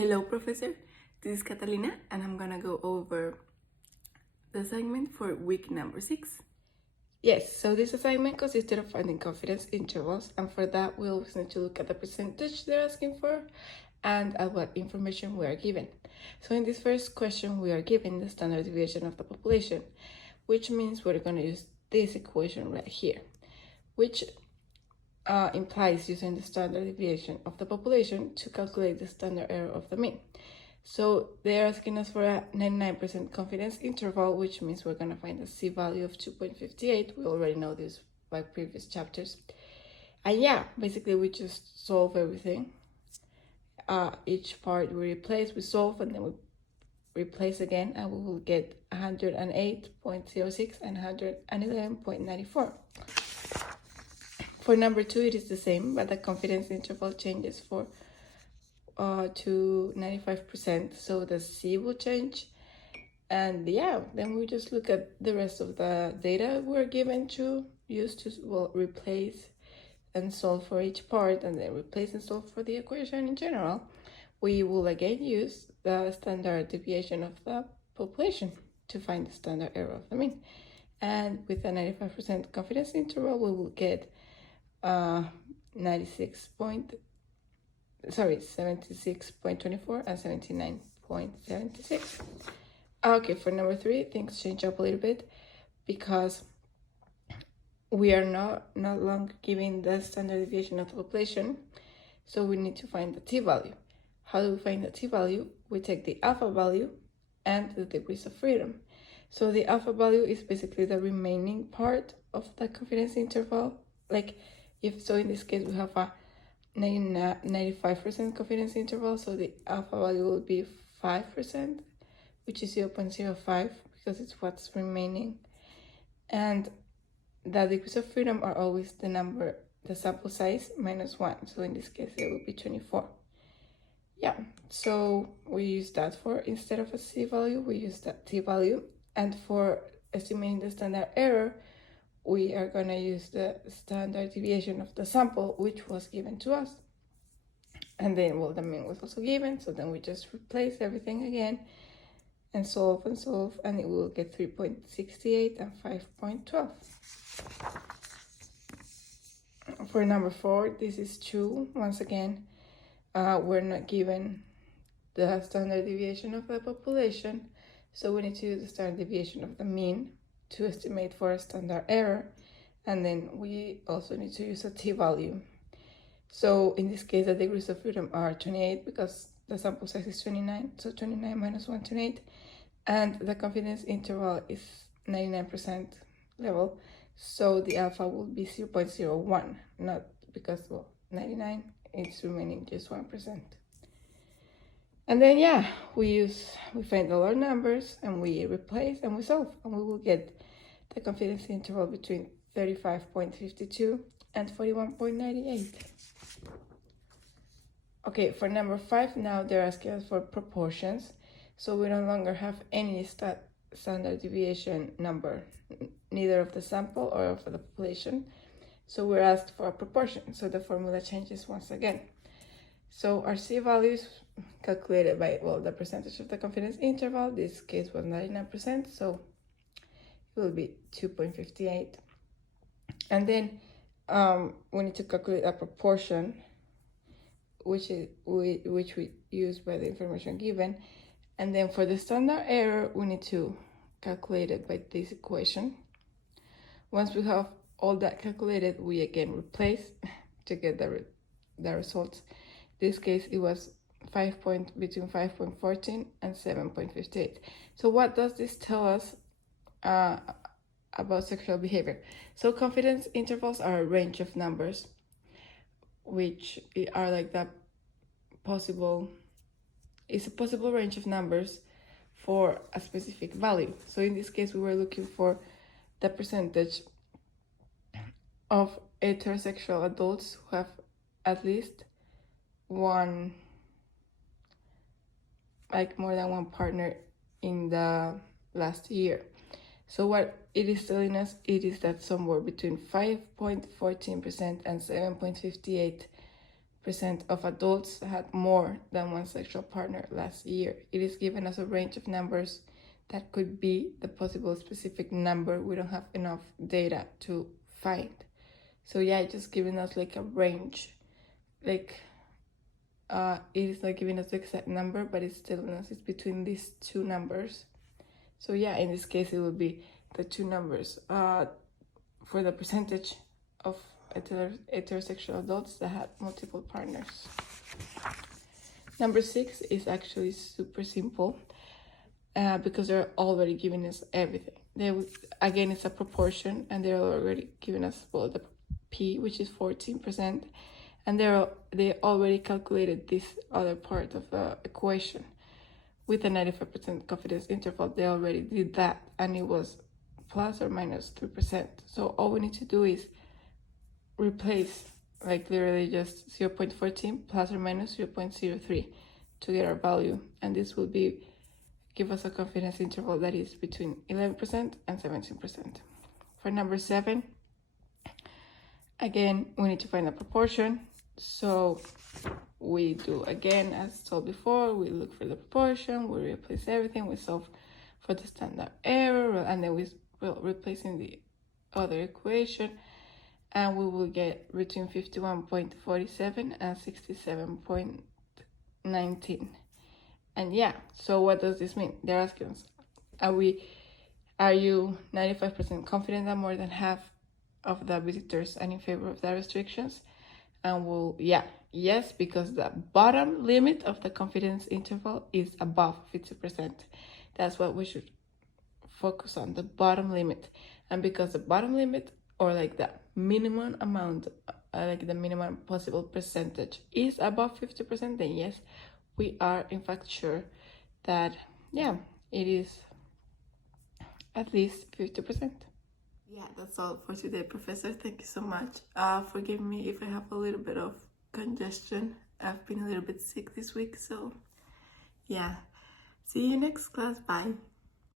Hello, Professor. This is Catalina, and I'm gonna go over the assignment for week number 6. Yes, so this assignment consisted of finding confidence intervals, and for that we always need to look at the percentage they're asking for and at what information we are given. So in this first question, we are given the standard deviation of the population, which means we're gonna use this equation right here, which implies using the standard deviation of the population to calculate the standard error of the mean. So they're asking us for a 99% confidence interval, which means we're going to find a c-value of 2.58. We already know this by previous chapters. And yeah, basically we just solve everything. Each part we replace, we solve, and then we replace again, and we will get 108.06 and 111.94. For number 2, it is the same, but the confidence interval changes to 95%, so the C will change. And yeah, then we just look at the rest of the data we're given to use to replace and solve for each part, and then replace and solve for the equation in general. We will again use the standard deviation of the population to find the standard error of the mean. And with a 95% confidence interval, we will get 76.24 and 79.76. Okay, for number 3, things change up a little bit because we are no longer giving the standard deviation of the population, so we need to find the t-value. How do we find the t-value? We take the alpha value and the degrees of freedom. So the alpha value is basically the remaining part of the confidence interval. Like, if so, in this case we have a 95% confidence interval, so the alpha value will be 5%, which is 0.05, because it's what's remaining. And the degrees of freedom are always the number, the sample size minus 1, so in this case it will be 24. Yeah, so we use that for, instead of a c-value, we use that t-value. And for estimating the standard error, we are going to use the standard deviation of the sample, which was given to us. And then, well, the mean was also given, so then we just replace everything again and solve, and it will get 3.68 and 5.12. For number 4, this is true. Once again, we're not given the standard deviation of the population, so we need to use the standard deviation of the mean to estimate for a standard error, and then we also need to use a t-value. So in this case, the degrees of freedom are 28 because the sample size is 29, so 29 minus 1, 28, and the confidence interval is 99% level, so the alpha will be 0.01, not because, well, 99 is remaining just 1%. And then, yeah, we find all our numbers, and we replace, and we solve, and we will get the confidence interval between 35.52 and 41.98. Okay, for number 5, now they're asking us for proportions, so we no longer have any standard deviation number, neither of the sample or of the population, so we're asked for a proportion, so the formula changes once again. So our c-value is calculated by, well, the percentage of the confidence interval. This case was 99%, so it will be 2.58. And then we need to calculate a proportion, which we use by the information given. And then for the standard error, we need to calculate it by this equation. Once we have all that calculated, we again replace to get the results. In this case, it was between 5.14 and 7.58. So what does this tell us about sexual behavior? So confidence intervals are a range of numbers, which are like that it's a possible range of numbers for a specific value. So in this case, we were looking for the percentage of heterosexual adults who have at least one, like more than one partner in the last year. So what it is telling us, it is that somewhere between 5.14% and 7.58% of adults had more than one sexual partner last year. It is given as a range of numbers that could be the possible specific number. We don't have enough data to find. So yeah, it's just giving us like a range. Like it is not giving us the exact number, but it's telling us it's between these two numbers. So yeah, in this case, it would be the two numbers for the percentage of heterosexual adults that had multiple partners. Number 6 is actually super simple because they're already giving us everything. Again, it's a proportion, and they're already giving us, well, the P, which is 14%, and they already calculated this other part of the equation with a 95% confidence interval. They already did that, and it was plus or minus 3%. So all we need to do is replace, like literally just 0.14 plus or minus 0.03 to get our value, and this will give us a confidence interval that is between 11% and 17%. For number 7, again, we need to find a proportion. So we do, again, as told before, we look for the proportion, we replace everything, we solve for the standard error, and then we will replacing the other equation, and we will get between 51.47 and 67.19. And yeah, so what does this mean? They're asking us, are you 95% confident that more than half of the visitors are in favor of the restrictions? And yes, because the bottom limit of the confidence interval is above 50%. That's what we should focus on, the bottom limit. And because the bottom limit, or like the minimum amount, like the minimum possible percentage is above 50%, then yes, we are in fact sure that, yeah, it is at least 50%. Yeah, that's all for today, Professor. Thank you so much. Forgive me if I have a little bit of congestion. I've been a little bit sick this week, so yeah. See you next class. Bye.